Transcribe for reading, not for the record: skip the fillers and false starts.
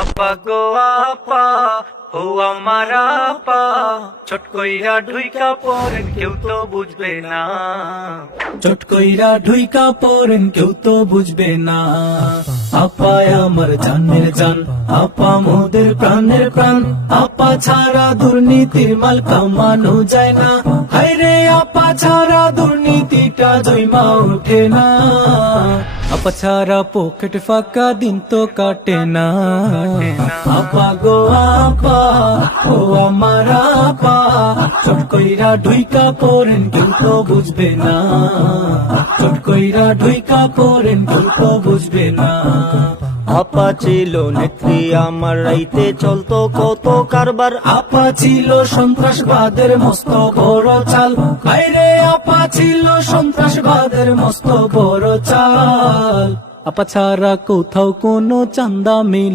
আপা গো আপা, ও আমার আপা, চট কইরা ঢুইকা পড়েন কেউ তো বুঝবে না। চট কইরা ঢুইকা পড়েন কেউ তো বুঝবে না। আপা আমার জানের জান, আপা মোদের প্রাণের প্রাণ, আপা ছাড়া দুর্নীতির মাল কামানো যায় না। হায়রে আপা ছাড়া দুর্নীতিটা জৈমা ওঠে না। আপা ছাড়া পকেট ফাঁকা দিন তো কাটে না। আপা গো আপা, ও আমার আপা, চট কইরা ঢুইকা পড়েন কেউ তো বুঝবে না। চট কইরা ঢুইকা পড়েন কেউ তো বুঝবে না। আপা ছিল নেত্রী আমার, রাইতে চলতো কত কারবার। আপা ছিল সন্ত্রাসবাদের মস্ত বড় চাল। হায়রে আপা ছিল সন্ত্রাসবাদের মস্ত বড় চাল। আপা ছাড়া কোথাও কোনো চান্দা মিলে